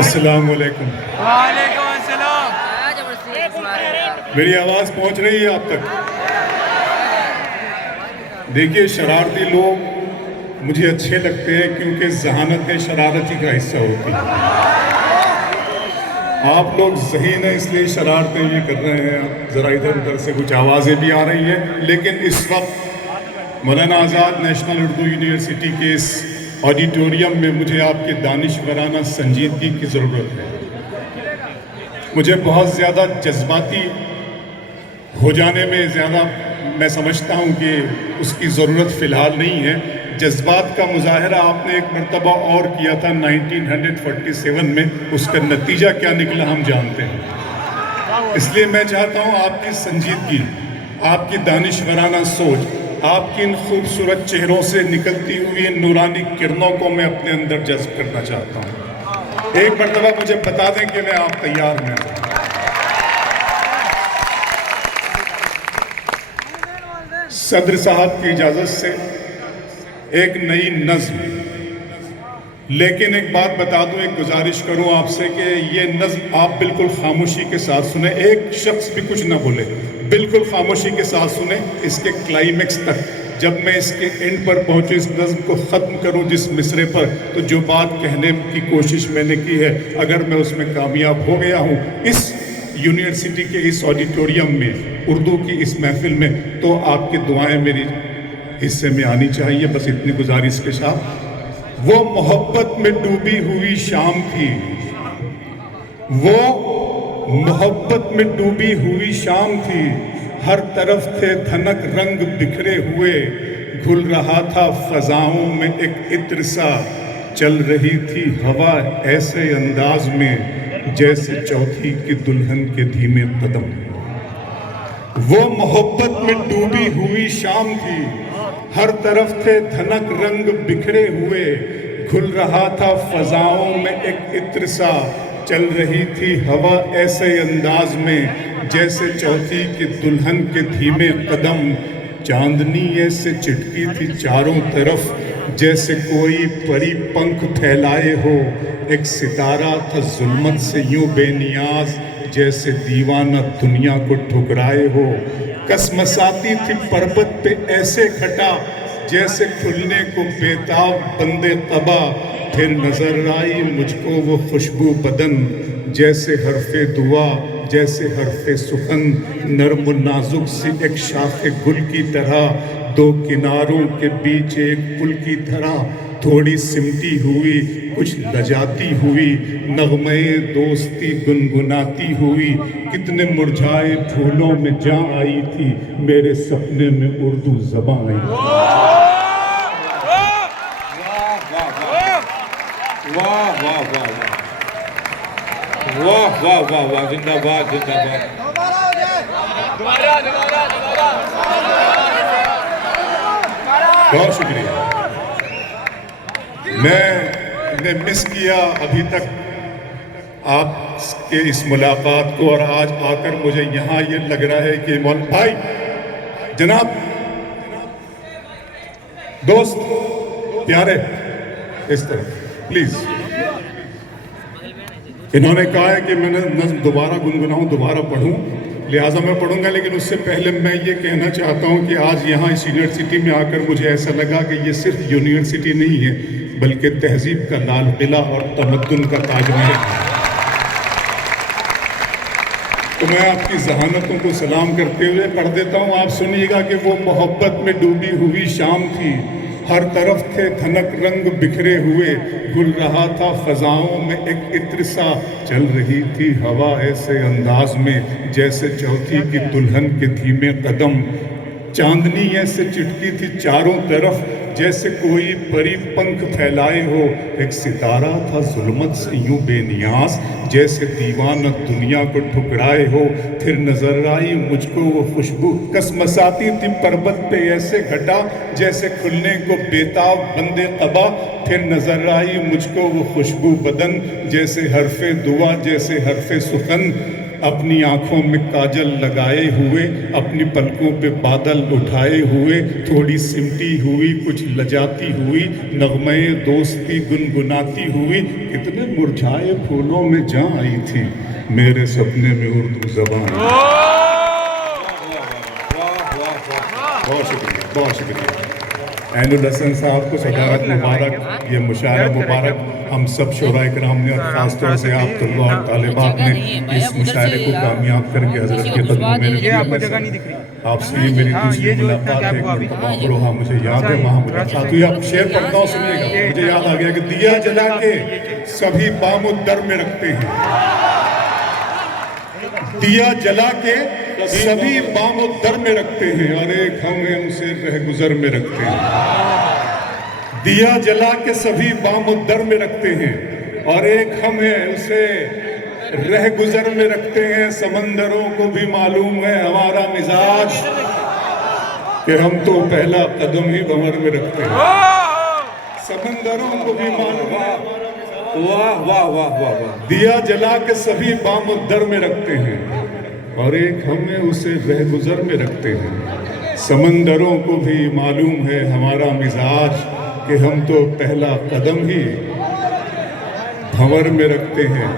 السلام علیکم. وعلیکم السلام. میری آواز پہنچ رہی ہے آپ تک؟ دیکھیے، شرارتی لوگ مجھے اچھے لگتے ہیں کیونکہ ذہانتیں شرارتی کا حصہ ہوتی ہیں. آپ لوگ ذہین ہیں اس لیے شرارتیں یہ کر رہے ہیں. ذرا ادھر ادھر سے کچھ آوازیں بھی آ رہی ہیں، لیکن اس وقت مولانا آزاد نیشنل اردو یونیورسٹی کے اس آڈیٹوریم میں مجھے آپ کے دانشورانہ سنجیدگی کی ضرورت ہے. مجھے بہت زیادہ جذباتی ہو جانے میں میں سمجھتا ہوں کہ اس کی ضرورت فی الحال نہیں ہے. جذبات کا مظاہرہ آپ نے ایک مرتبہ اور کیا تھا 1947 میں. اس کا نتیجہ کیا نکلا ہم جانتے ہیں. اس لیے میں چاہتا ہوں آپ کی سنجیدگی، آپ کی دانشورانہ سوچ، آپ کی ان خوبصورت چہروں سے نکلتی ہوئی ان نورانی کرنوں کو میں اپنے اندر جذب کرنا چاہتا ہوں. ایک مرتبہ مجھے بتا دیں کہ میں آپ تیار ہیں. صدر صاحب کی اجازت سے ایک نئی نظم، لیکن ایک بات بتا دوں، ایک گزارش کروں آپ سے کہ یہ نظم آپ بالکل خاموشی کے ساتھ سنیں. ایک شخص بھی کچھ نہ بولے، بالکل خاموشی کے ساتھ سنیں اس کے کلائمیکس تک. جب میں اس کے اینڈ پر پہنچوں، اس نظم کو ختم کروں جس مصرے پر، تو جو بات کہنے کی کوشش میں نے کی ہے، اگر میں اس میں کامیاب ہو گیا ہوں اس یونیورسٹی کے اس آڈیٹوریم میں، اردو کی اس محفل میں، تو آپ کی دعائیں میری حصے میں آنی چاہیے. بس اتنی گزارش کے ساتھ. وہ محبت میں ڈوبی ہوئی شام تھی، وہ محبت میں ڈوبی ہوئی شام تھی، ہر طرف تھے دھنک رنگ بکھرے ہوئے، گھل رہا تھا فضاؤں میں ایک عطر سا، چل رہی تھی ہوا ایسے انداز میں جیسے چوتھی کی دلہن کے دھیمے قدم. وہ محبت میں ڈوبی ہوئی شام تھی، ہر طرف تھے دھنک رنگ بکھرے ہوئے، گھل رہا تھا فضاؤں میں ایک عطر سا، چل رہی تھی ہوا ایسے انداز میں جیسے چوتھی کی دلہن کے دھیمے قدم. چاندنی ایسے چٹکی تھی چاروں طرف جیسے کوئی پری پنکھ پھیلائے ہو، ایک ستارہ تھا ظلمت سے یوں بے نیاز جیسے دیوانہ دنیا کو ٹھکرائے ہو. کسمساتی تھی پربت پہ ایسے کھٹا جیسے کھلنے کو بیتاب بندے قبا، پھر نظر آئی مجھ کو وہ خوشبو بدن جیسے حرف دعا، جیسے حرف سخن، نرم و نازک سی ایک شاخ گل کی طرح، دو کناروں کے بیچ ایک پل کی طرح، تھوڑی سمٹی ہوئی کچھ لجاتی ہوئی، نغمے دوستی گنگناتی ہوئی، کتنے مرجھائے پھولوں میں جاں آئی تھی، میرے سپنے میں اردو زباں آئی تھی. واہ واہ واہ واہ واہ واہ واہ، زندہ باد زندہ باد. بہت شکریہ. میں نے مس کیا ابھی تک آپ کے اس ملاقات کو، اور آج آ کر مجھے یہاں یہ لگ رہا ہے کہ بھائی جناب دوست پیارے اس طرح پلیز. انہوں نے کہا ہے کہ میں نے نظم دوبارہ گنگناؤں، دوبارہ پڑھوں، لہٰذا میں پڑھوں گا. لیکن اس سے پہلے میں یہ کہنا چاہتا ہوں کہ آج یہاں اس یونیورسٹی میں آ کر مجھے ایسا لگا کہ یہ صرف یونیورسٹی نہیں ہے بلکہ تہذیب کا لال قلعہ اور تمدن کا تاج محل ہے. تو میں آپ کی ذہانتوں کو سلام کرتے ہوئے پڑھ دیتا ہوں. آپ سنیے گا کہ وہ محبت میں ڈوبی ہوئی شام تھی، ہر طرف تھے دھنک رنگ بکھرے ہوئے، گھل رہا تھا فضاؤں میں ایک عطر سا، چل رہی تھی ہوا ایسے انداز میں جیسے چوتھی کی دلہن کے دھیمے قدم. چاندنی ایسے چٹکی تھی چاروں طرف جیسے کوئی پری پنکھ پھیلائے ہو، ایک ستارہ تھا ظلمت سے یوں بے نیاز جیسے دیوانہ دنیا کو ٹھکرائے ہو. پھر نظر آئی مجھ کو وہ خوشبو، کسمساتی تھی پربت پہ ایسے گھٹا جیسے کھلنے کو بیتاب بندے قبا. پھر نظر آئی مجھ کو وہ خوشبو بدن جیسے حرف دعا، جیسے حرف سخن، اپنی آنکھوں میں کاجل لگائے ہوئے، اپنی پلکوں پہ بادل اٹھائے ہوئے، تھوڑی سمٹی ہوئی کچھ لجاتی ہوئی، نغمے دوستی گنگناتی ہوئی، کتنے مرجھائے پھولوں میں جاں آئی تھی میرے سپنے میں اردو زبان۔ بہت شکریہ، بہت شکریہ عین الحسن صاحب کو صدارت مبارک، یہ مشاعرہ مبارک ہم سب شعراء کرام نے اور خاص طور سے آپ طلباء اور طالبات نے اس مشاعرے کو کامیاب کر کے حضرت کے قدموں میں آپ سے یہ میری دوسری ملاقات ہے۔ ایک مرتبہ روحا مجھے یاد ہے وہاں ملاقات ہوئی، آپ شعر پڑھتا ہوں سنیے گا، مجھے یاد آ گیا کہ دیا جلا کے سبھی بام و در میں رکھتے ہیں، دیا جلا کے سبھی بام و در میں رکھتے ہیں، اور ایک ہم ہیں اسے رہ گزر میں رکھتے ہیں۔ دیا جلا کے سبھی بام و در میں رکھتے ہیں، اور ایک ہم ہیں اسے رہ گزر میں رکھتے ہیں۔ سمندروں کو بھی معلوم ہے ہمارا مزاج کہ ہم تو پہلا قدم ہی بھنور میں رکھتے ہیں۔ سمندروں کو بھی معلوم ہے واہ واہ واہ واہ واہ، دیا جلا کے سبھی بام و در میں رکھتے ہیں، اور ایک ہمیں اسے رہ گزر میں رکھتے ہیں۔ سمندروں کو بھی معلوم ہے ہمارا مزاج کہ ہم تو پہلا قدم ہی بھنور میں رکھتے ہیں۔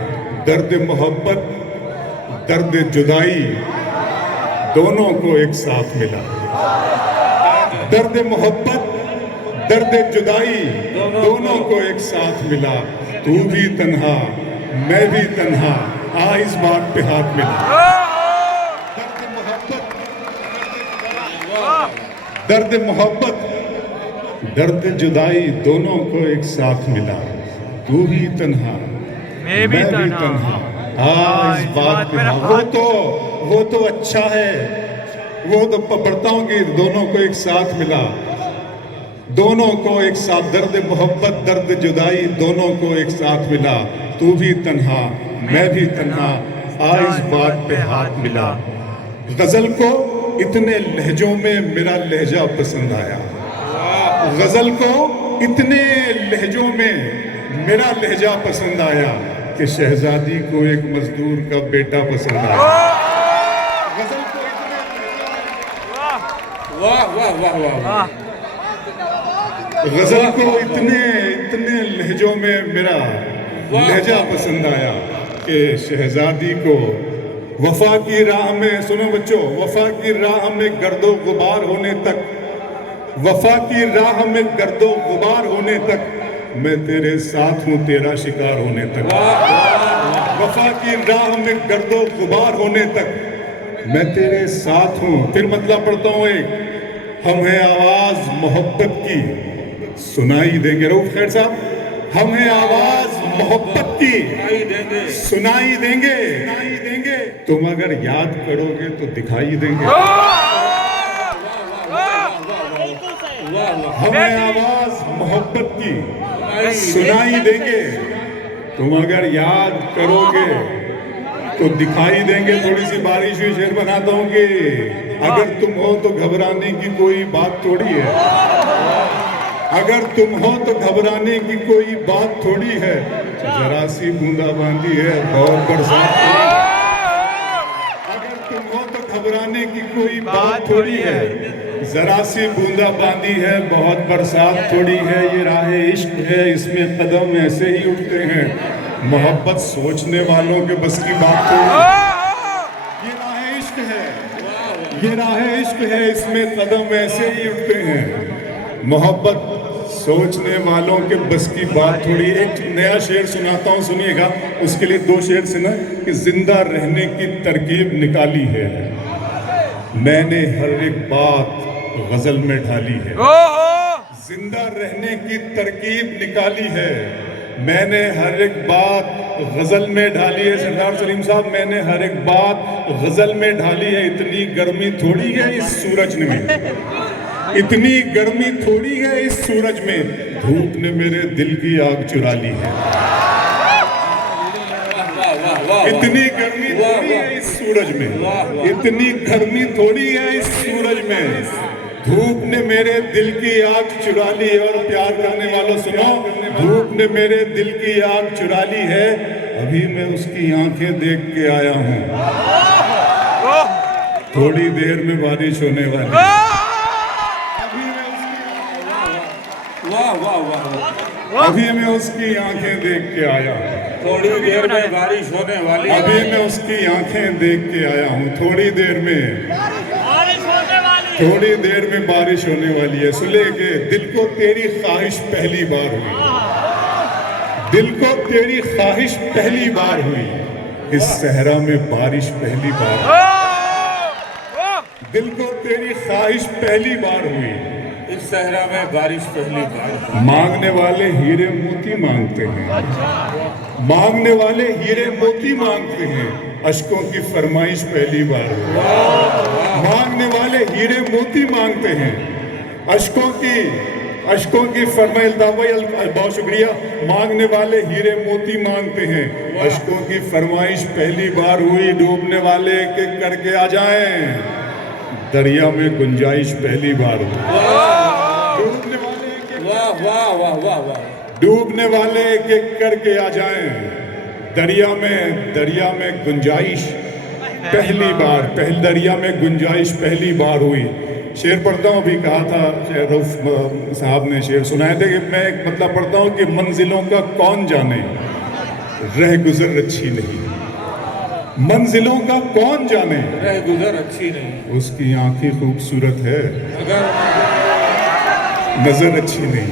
درد محبت درد جدائی دونوں کو ایک ساتھ ملا، درد محبت درد جدائی دونوں کو ایک ساتھ ملا، تو بھی تنہا میں بھی تنہا، آ اس بات پہ ہاتھ ملا۔ درد محبت درد جدائی دونوں کو ایک ساتھ ملا، تو بھی تنہا میں بھی تنہا، آ اس بات پہ ہاتھ۔ وہ تو اچھا ہے، وہ تو پڑھتا ہوں کہ دونوں کو ایک ساتھ ملا، دونوں کو ایک ساتھ، درد محبت درد جدائی دونوں کو ایک ساتھ ملا، تو بھی تنہا میں بھی تنہا، آ اس بات پہ ہاتھ ملا۔ غزل کو اتنے لہجوں میں میرا لہجہ پسند آیا، غزل کو اتنے لہجوں میں میرا لہجہ پسند آیا کہ شہزادی کو ایک مزدور کا بیٹا پسند آیا۔ غزل کو واہ واہ واہ واہ، غزل کو اتنے لہجوں میں میرا لہجہ پسند آیا کہ شہزادی کو وفا کی راہ میں، سنو بچوں، وفا کی راہ میں گرد و غبار ہونے تک، وفا کی راہ میں گرد و غبار ہونے تک میں تیرے ساتھ ہوں تیرا شکار ہونے تک، وفا کی راہ میں گرد و غبار ہونے تک میں تیرے ساتھ ہوں۔ پھر مطلب پڑھتا ہوں ایک، ہم ہیں آواز محبت کی سنائی دیں گے، رؤف خیر صاحب، ہم ہیں آواز محبت کی سنائی دیں گے، تم اگر یاد کرو گے تو دکھائی دیں گے۔ ہم ہیں آواز محبت کی سنائی دیں گے، تم اگر یاد کرو گے تو دکھائی دیں گے۔ تھوڑی سی بارش ہوئی شعر بناتا ہوں کہ اگر تم ہو تو گھبرانے کی کوئی بات تھوڑی ہے، اگر تم ہو تو گھبرانے کی کوئی بات تھوڑی ہے، ذرا سی بوندا باندی ہے بہت برسات تھوڑی ہے، اگر تم ہو تو گھبرانے کی کوئی بات تھوڑی ہے، ذرا سی بوندا باندی ہے بہت برسات تھوڑی ہے، یہ راہ عشق ہے اس میں قدم ایسے ہی اٹھتے ہیں، محبت سوچنے والوں کے بس کی بات تھوڑی ہے، یہ راہ عشق ہے، یہ راہ عشق ہے اس میں قدم ایسے ہی اٹھتے ہیں، محبت سوچنے والوں کے بس کی بات تھوڑی۔ ایک نیا شعر سناتا ہوں سنیے گا، اس کے لیے دو شعر سنا کہ زندہ رہنے کی ترکیب نکالی ہے میں نے ہر ایک بات غزل میں ڈھالی ہے، زندہ رہنے کی ترکیب نکالی ہے میں نے ہر ایک بات غزل میں ڈھالی ہے۔ سردار سلیم صاحب، میں نے ہر ایک بات غزل میں ڈھالی ہے، اتنی گرمی تھوڑی ہے اس سورج میں، اتنی گرمی تھوڑی ہے اس سورج میں، دھوپ نے میرے دل کی آگ چرا لی ہے، اتنی گرمی تھوڑی ہے اس سورج میں، اتنی گرمی تھوڑی ہے اس سورج میں، دھوپ نے میرے دل کی آگ چرا لی ہے۔ اور پیار کرنے والوں سنو، دھوپ نے میرے دل کی آگ چرا لی ہے، ابھی میں اس کی آنکھیں دیکھ کے آیا ہوں، تھوڑی دیر میں بارش ہونے والی ہے۔ ابھی میں اس کی واہ واہ واہ واہ ابھی میں اس کی آنکھیں دیکھ کے آیا ہوں، تھوڑی دیر میں بارش ہونے والی ہے ابھی میں اس کی آنکھیں دیکھ کے آیا ہوں، تھوڑی دیر میں بارش ہونے والی ہے۔ سلے کے دل کو تیری خواہش پہلی بار ہوئی، دل کو تیری خواہش پہلی بار ہوئی، اس صحرا میں بارش پہلی بار ہوئی، دل کو تیری خواہش پہلی بار ہوئی۔ اس صحرا میں بارش پہلی بار مانگنے والے ہیرے موتی مانگتے ہیں، مانگنے والے ہیرے موتی مانگتے ہیں، اشکوں کی فرمائش پہلی بار ہوئی۔ مانگنے والے ہیرے موتی مانگتے ہیں، اشکوں کی فرمائش۔ بہت شکریہ۔ مانگنے والے ہیرے موتی مانگتے ہیں، اشکوں کی فرمائش پہلی بار ہوئی۔ ڈوبنے والے ایک ایک کر کے آ جائیں، دریا میں گنجائش پہلی بار ہوئی۔ ڈوبنے والے ایک ایک واہ واہ واہ واہ واہ ڈوبنے والے ایک ایک کر کے آ جائیں، دریا میں گنجائش پہلی بار، دریا میں گنجائش پہلی بار ہوئی۔ شعر پڑھتا ہوں، ابھی کہا تھا شعر روف صاحب نے شعر سنائے تھے کہ میں ایک مطلب پڑھتا ہوں کہ منزلوں کا کون جانے رہ گزر اچھی نہیں، منزلوں کا کون جانے رہ گزر اچھی نہیں، اس کی آنکھیں خوبصورت ہے اگر نظر اچھی نہیں،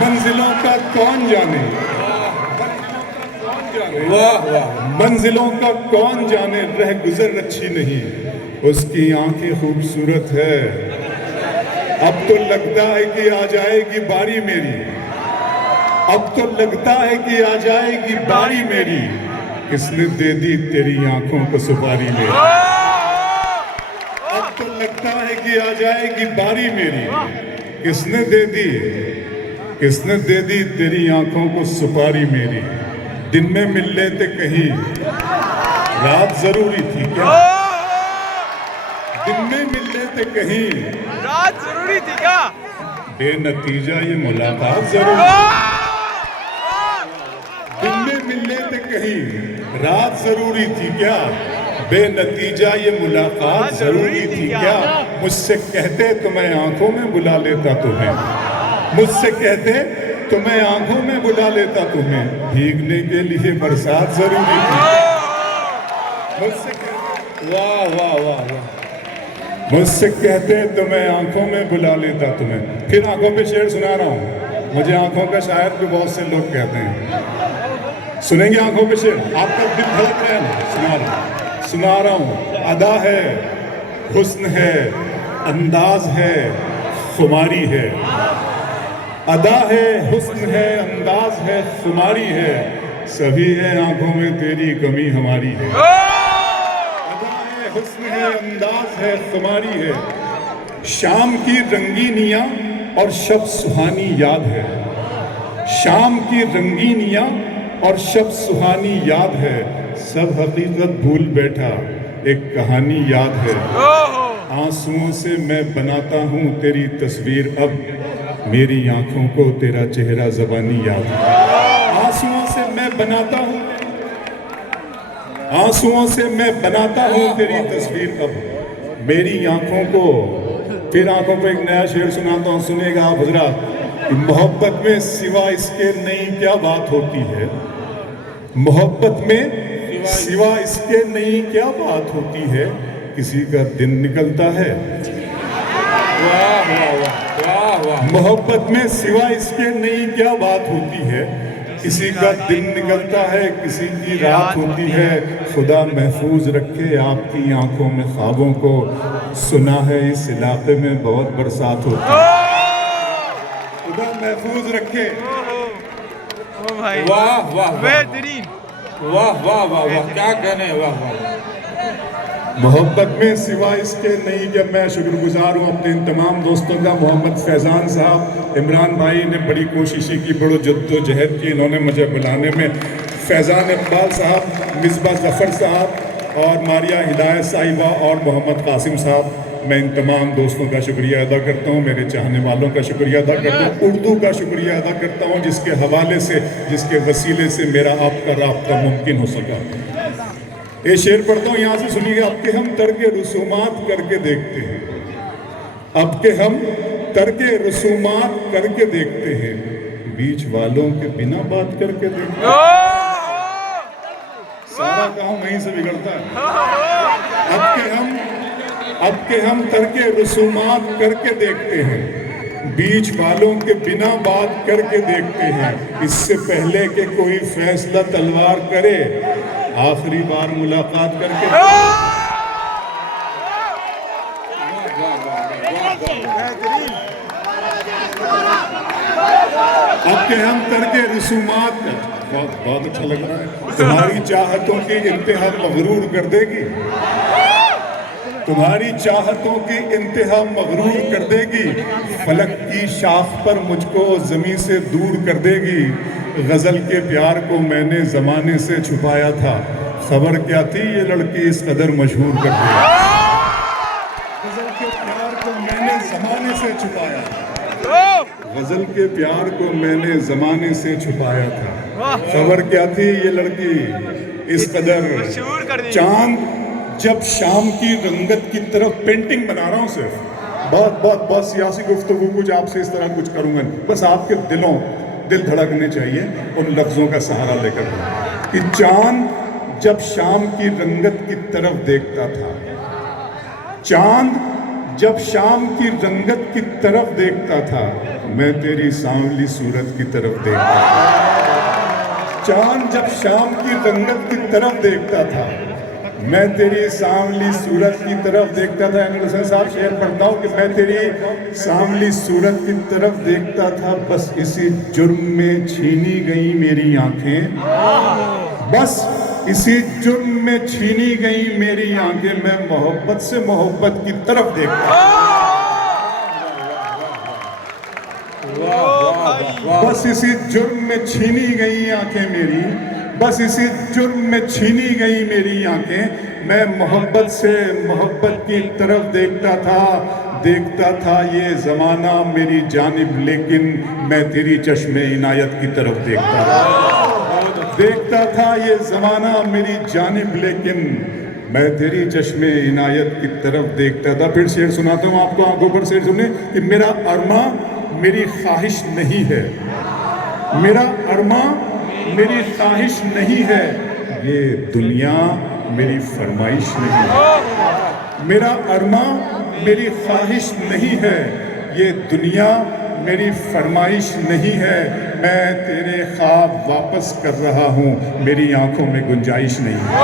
منزلوں کا کون جانے، واہ واہ منزلوں کا کون جانے رہ گزر اچھی نہیں، اس کی آنکھیں خوبصورت ہے۔ اب تو لگتا ہے کہ آ جائے گی باری میری، اب تو لگتا ہے کہ آ جائے گی باری میری، کس نے دے دی تیری آنکھوں کو سپاری میری۔ اب تو لگتا ہے کہ آ جائے گی باری میری، کس نے دے دی تیری آنکھوں کو سپاری میری۔ دن میں مل لیتے کہیں، رات ضروری تھی کیا؟ دن میں مل لیتے کہیں، رات ضروری تھی کیا؟ بے نتیجہ یہ ملاقات ضروری تھی۔ دن میں مل لیتے کہیں، رات ضروری تھی کیا؟ بے نتیجہ یہ ملاقات ضروری تھی کیا؟ مجھ سے کہتے تو میں آنکھوں میں بلا لیتا تمہیں، مجھ سے کہتے تو میں آنکھوں میں بلا لیتا تمہیں، بھیگنے کے لیے برسات ضروری تھی۔ مجھ سے کہتے واہ واہ واہ واہ مجھ سے کہتے تو میں آنکھوں میں بلا لیتا تمہیں۔ پھر آنکھوں پہ شعر سنا رہا ہوں، مجھے آنکھوں کا شاعر بھی بہت سے لوگ کہتے ہیں۔ سنیں گے آنکھوں پہ شعر؟ آپ کا دل دھڑک رہا ہے نا؟ سنا رہا ہوں۔ ادا ہے، حسن ہے، انداز ہے، خماری ہے۔ ادا ہے، حسن ہے، انداز ہے، خماری ہے، سبھی ہے آنکھوں میں تیری کمی ہماری ہے۔ ادا ہے، حسن ہے، انداز ہے، خماری ہے، شام کی رنگینیاں اور شب سہانی یاد ہے، شام کی رنگینیاں اور شب سہانی یاد ہے، سب حقیقت بھول بیٹھا ایک کہانی یاد ہے۔ آنسوؤں سے میں بناتا ہوں تیری تصویر، اب میری آنکھوں کو تیرا چہرہ زبانی یاد ہے۔ آنسوؤں سے میں بناتا ہوں، آنسوؤں سے میں بناتا ہوں تیری تصویر، اب میری آنکھوں کو۔ پھر آنکھوں پہ ایک نیا شعر سناتا ہوں، سنیے گا آپ حضرات۔ محبت میں سوا اس کے نئی کیا بات ہوتی ہے، محبت میں سوا اس کے نئی کیا بات ہوتی ہے، کسی کا دن نکلتا ہے، واہ واہ واہ واہ محبت میں سوا اس کے نئی کیا بات ہوتی ہے، کسی کا دن نکلتا ہے، کسی کی رات ہوتی ہے۔ خدا محفوظ رکھے آپ کی آنکھوں میں خوابوں کو، سنا ہے اس علاقے میں بہت برسات ہوتی ہے۔ خدا محفوظ رکھے۔ او بھائی واہ واہ بہترین۔ واہ واہ واہ واہ کیا کہنے، واہ واہ محبت میں سوا اس کے نہیں۔ جب میں شکر گزار ہوں اپنے ان تمام دوستوں کا، محمد فیضان صاحب، عمران بھائی نے بڑی کوششیں کی، بڑو جد و جہد کی انہوں نے مجھے بلانے میں، فیضان اقبال صاحب، مصباح ظفر صاحب اور ماریہ ہدایت صاحبہ اور محمد قاسم صاحب، میں ان تمام دوستوں کا شکریہ ادا کرتا ہوں، میرے چاہنے والوں کا شکریہ ادا کرتا ہوں، اردو کا شکریہ ادا کرتا ہوں جس کے حوالے سے، جس کے وسیلے سے میرا آپ کا رابطہ ممکن ہو سکا۔ یہ شعر پڑھتا ہوں، یہاں سے سنیے۔ اب کہ ہم ترک رسومات کر کے دیکھتے ہیں، اب کہ ہم ترک رسومات کر کے دیکھتے ہیں، بیچ والوں کے بنا بات کر کے دیکھتے ہیں۔ سارا کام وہیں سے بگڑتا ہے۔ اب کہ ہم ترک رسومات کر کے دیکھتے ہیں، بیچ والوں کے بنا بات کر کے دیکھتے ہیں، اس سے پہلے کہ کوئی فیصلہ تلوار کرے، آخری بار ملاقات کر کے اب کہ ہم ترک رسومات بہت اچھا لگ رہا ہے۔ تمہاری چاہتوں کی انتہا مغرور کر دے گی، تمہاری چاہتوں کی انتہا مغرور کر دے گی، فلک کی شاخ پر مجھ کو زمین سے دور کر دے گی۔ غزل کے پیار کو میں نے زمانے سے چھپایا تھا، خبر کیا تھی یہ لڑکی اس قدر مشہور کر دے گی۔ غزل کے پیار کو میں نے زمانے سے چھپایا تھا، غزل کے پیار کو میں نے زمانے سے چھپایا تھا، خبر کیا تھی یہ لڑکی اس قدر۔ چاند جب شام کی رنگت کی طرف، پینٹنگ بنا رہا ہوں صرف، بہت سیاسی گفتگو کچھ آپ سے اس طرح کچھ کروں گا، بس آپ کے دل دھڑکنے چاہیے ان لفظوں کا سہارا لے کر کہ چاند جب شام کی رنگت کی طرف دیکھتا تھا، چاند جب شام کی رنگت کی طرف دیکھتا تھا، میں تیری سانولی صورت کی طرف دیکھتا تھا۔ چاند جب شام کی رنگت کی طرف دیکھتا تھا، میں تیری سانولی صورت کی طرف دیکھتا تھا۔ امین حسین صاحب شعر پڑھتا ہوں کہ میں تیری سانولی صورت کی طرف دیکھتا تھا، بس اسی جرم میں چھینی گئی میری آنکھیں، بس اسی جرم میں چھینی گئی میری آنکھیں، میں محبت سے محبت کی طرف دیکھتا بس اسی جرم میں چھینی گئی آنکھیں میری، بس اسی جرم میں چھینی گئی میری آنکھیں، میں محبت سے محبت کی طرف دیکھتا تھا یہ زمانہ میری جانب، لیکن میں تیری چشم عنایت کی طرف دیکھتا تھا یہ زمانہ میری جانب، لیکن میں تیری چشم عنایت کی طرف دیکھتا تھا۔ پھر شعر سناتا ہوں آپ کو، آنکھوں پر شعر سنیں کہ میرا ارماں میری خواہش نہیں ہے، میرا ارماں میری خواہش نہیں ہے، یہ دنیا میری فرمائش نہیں ہے، میرا ارماں میری خواہش نہیں ہے، یہ دنیا میری فرمائش نہیں ہے، میں تیرے خواب واپس کر رہا ہوں، میری آنکھوں میں گنجائش نہیں ہے۔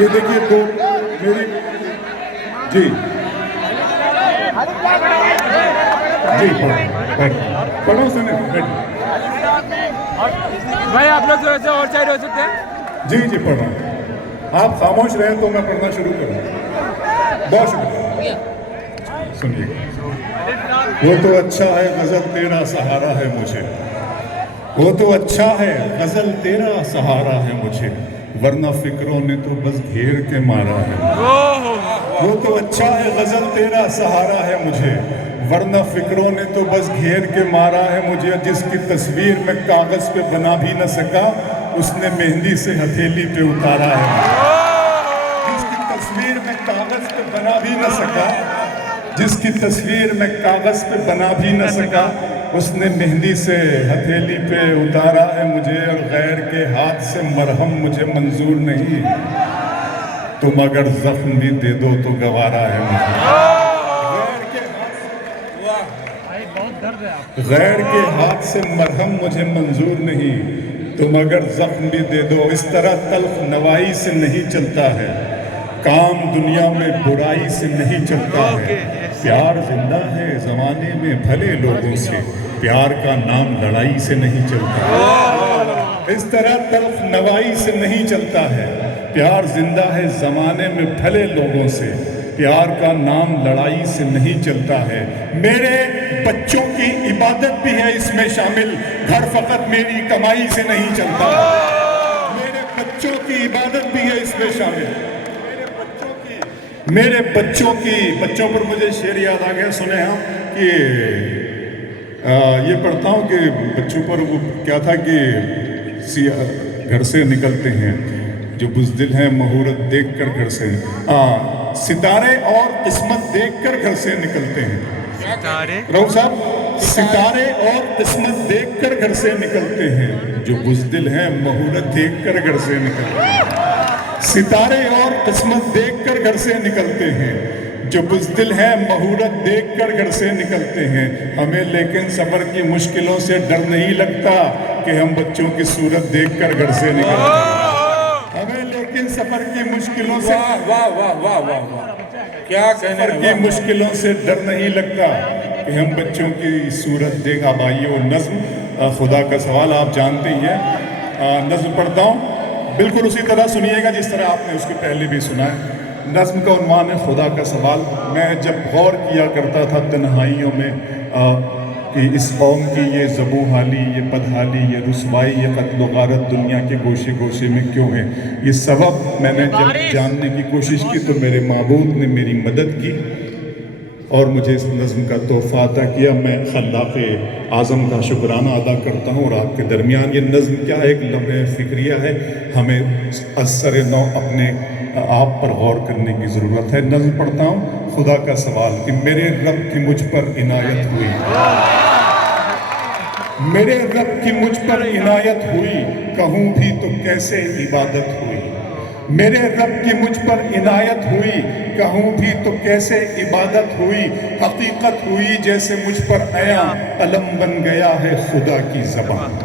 یہ دیکھیے تو میری جی پڑھو سنے بھائی آپ لوگ تھوڑا سا اور سائڈ ہو سکتے ہیں؟ جی پڑھ رہا ہوں، آپ خاموش رہیں تو میں پڑھنا شروع کروں۔ بہت شکریہ، سنیے۔ وہ تو اچھا ہے غزل تیرا سہارا ہے مجھے، وہ تو اچھا ہے غزل تیرا سہارا ہے مجھے، ورنہ فکروں نے تو بس گھیر کے مارا ہے۔ وہ تو اچھا ہے غزل تیرا سہارا ہے مجھے، ورنہ فکروں نے تو بس گھیر کے مارا ہے مجھے، جس کی تصویر میں کاغذ پہ بنا بھی نہ سکا، اس نے مہندی سے ہتھیلی پہ اتارا ہے۔ جس کی تصویر میں کاغذ پہ بنا بھی نہ سکا، جس کی تصویر میں کاغذ پہ بنا بھی نہ سکا، اس نے مہندی سے ہتھیلی پہ اتارا ہے مجھے، اور غیر کے ہاتھ سے مرہم مجھے منظور نہیں، تم اگر زخم بھی دے دو تو گوارا ہے مجھے۔ غیر کے ہاتھ سے مرہم مجھے منظور نہیں، تم اگر زخم بھی دے دو۔ اس طرح تلخ نوائی سے نہیں چلتا ہے کام، دنیا میں برائی سے نہیں چلتا ہے پیار زندہ ہے زمانے میں بھلے لوگوں سے، پیار کا نام لڑائی سے نہیں چلتا، اس طرح تلخ نوائی سے نہیں چلتا ہے، پیار زندہ ہے زمانے میں بھلے لوگوں سے، پیار کا نام لڑائی سے نہیں چلتا ہے۔ میرے بچوں کی عبادت بھی ہے اس میں شامل، گھر فقط میری کمائی سے نہیں چلتا، میرے بچوں کی عبادت بھی ہے اس میں شامل، میرے بچوں پر مجھے شعر یاد آ گیا، سنے ہاں کہ یہ پڑھتا ہوں کہ بچوں پر وہ کیا تھا کہ گھر سے نکلتے ہیں جو بزدل ہیں مہورت دیکھ کر گھر سے، ستارے اور قسمت دیکھ کر گھر سے نکلتے ہیں، رؤف صاحب ستارے اور قسمت دیکھ کر گھر سے نکلتے ہیں، جو بزدل ہیں مہورت دیکھ کر گھر سے نکلتے ہیں، ستارے اور قسمت دیکھ کر گھر سے نکلتے ہیں، جو بزدل ہیں مہورت دیکھ کر گھر سے نکلتے ہیں، ہمیں لیکن سفر کی مشکلوں سے ڈر نہیں لگتا کہ ہم بچوں کی صورت دیکھ کر گھر سے نکلتے ہیں، ہمیں لیکن سفر کی مشکلوں سے واہ واہ واہ واہ واہ، کیا کہنے سفر کی مشکلوں سے ڈر نہیں لگتا کہ ہم بچوں کی صورت دیکھ۔ اب آئیے وہ نظم خدا کا سوال آپ جانتے ہی ہیں، نظم پڑھتا ہوں بالکل اسی طرح سنیے گا جس طرح آپ نے اس کے پہلے بھی سنا ہے۔ نظم کا عنوان ہے خدا کا سوال۔ میں جب غور کیا کرتا تھا تنہائیوں میں کہ اس قوم کی یہ ذبح حالی، یہ بدحالی، یہ رسوائی، یہ قتل و غارت دنیا کے گوشے گوشے میں کیوں ہے، یہ سبب میں نے جب جاننے کی کوشش کی تو میرے معبود نے میری مدد کی اور مجھے اس نظم کا تحفہ عطا کیا۔ میں خلاق اعظم کا شکرانہ ادا کرتا ہوں اور آپ کے درمیان یہ نظم کیا ایک لمحہ فکریہ ہے، ہمیں اثر نو اپنے آپ پر غور کرنے کی ضرورت ہے۔ نظم پڑھتا ہوں خدا کا سوال کہ میرے رب کی مجھ پر عنایت ہوئی، میرے رب کی مجھ پر عنایت ہوئی، کہوں بھی تو کیسے عبادت ہوئی، میرے رب کی مجھ پر عنایت ہوئی، کہوں بھی تو کیسے عبادت ہوئی، حقیقت ہوئی جیسے مجھ پر عیاں، علم بن گیا ہے خدا کی زبان،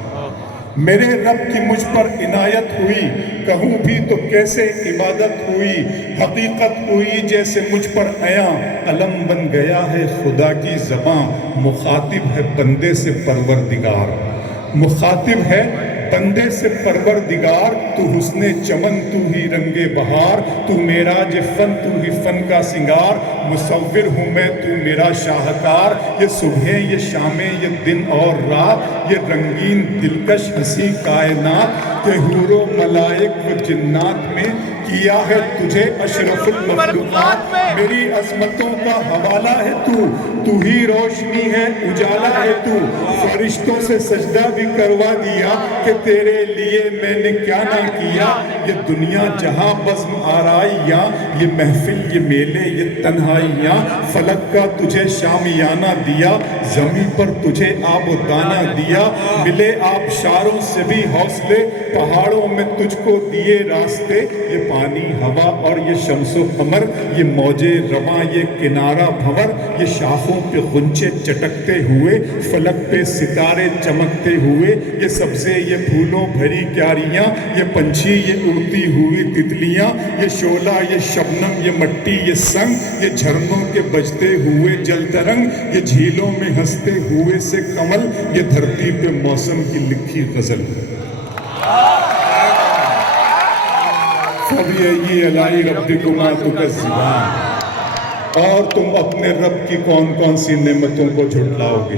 میرے رب کی مجھ پر عنایت ہوئی، کہوں بھی تو کیسے عبادت ہوئی، حقیقت ہوئی جیسے مجھ پر عیاں، علم بن گیا ہے خدا کی زبان، مخاطب ہے بندے سے پروردگار، مخاطب ہے بندے سے پروردگار، تو حسن چمن تو ہی رنگ بہار، تو معراج فن تو ہی فن کا سنگار، مصور ہوں میں تو میرا شاہکار، یہ صبحیں یہ شامیں یہ دن اور رات، یہ رنگین دلکش ہنسی کائنات، کہ حور و ملائک و جنات میں کیا ہے تجھے اشرف المخلوقات، میری عظمتوں کا حوالہ ہے تو ہی روشنی ہے اجالا ہے تو، فرشتوں سے سجدہ بھی کروا دیا کہ تیرے لیے میں نے کیا نہ کیا، یہ دنیا جہاں بزم آرائیاں، یہ محفل یہ میلے یہ تنہائیاں، فلک کا تجھے شامیانہ دیا، زمین پر تجھے آب و دانہ دیا، ملے آبشاروں سے بھی حوصلے، پہاڑوں میں تجھ کو دیے راستے، یہ پانی ہوا اور یہ شمس و قمر، یہ موجے رواں یہ کنارہ بھنور، یہ شاخوں پہ غنچے چٹکتے ہوئے، فلک پہ ستارے چمکتے ہوئے، یہ سبزے یہ پھولوں بھری کیاریاں، یہ پنچھی یہ اڑتی ہوئی تتلیاں، یہ شعلہ یہ شبنم یہ مٹی یہ سنگ، یہ جھرنوں کے بجتے ہوئے جل ترنگ، یہ جھیلوں میں ہنستے ہوئے سے کمل، یہ دھرتی پہ موسم کی لکھی غزل، فَبِأَيِّ آلَاءِ رَبِّكُمَا تُكَذِّبَانِ، اور تم اپنے رب کی کون کون سی نعمتوں کو جھٹلاؤ گے،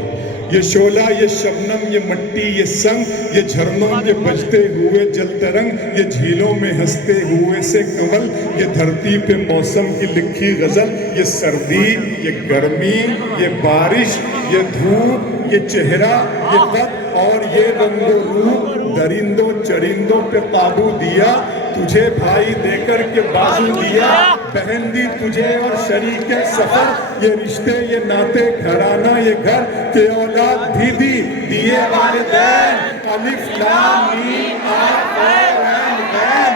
یہ شعلہ یہ شبنم یہ مٹی یہ سنگ، یہ جھرنوں یہ بجتے ہوئے جل ترنگ، یہ جھیلوں میں ہنستے ہوئے سے کمل، یہ دھرتی پہ موسم کی لکھی غزل، یہ سردی یہ گرمی یہ بارش یہ دھوپ یہ چہرہ یہ خط اور یہ رنگ و روپ، درندوں چرندوں پہ قابو دیا، تجھے بھائی دے کر کے بازو دیا، بہن دی تجھے اور شریک سفر، یہ رشتے یہ ناتے گھرانہ یہ گھر، کہ اولاد بھی دیے والدین، الف لام میم عین،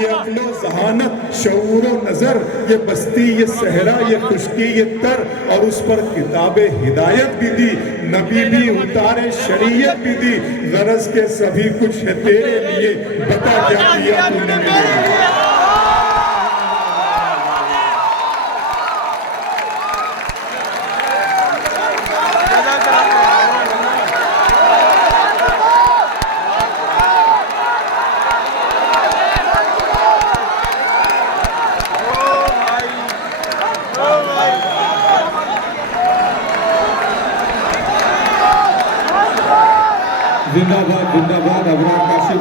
یہ عقل و ذہانت شعور و نظر، یہ بستی یہ صحرا یہ خشکی یہ تر، اور اس پر کتاب ہدایت بھی دی، نبی بھی اتارے شریعت بھی دی، غرض کے سبھی کچھ ہے تیرے لیے، بتا کیا کیا تو نے میرے لیے۔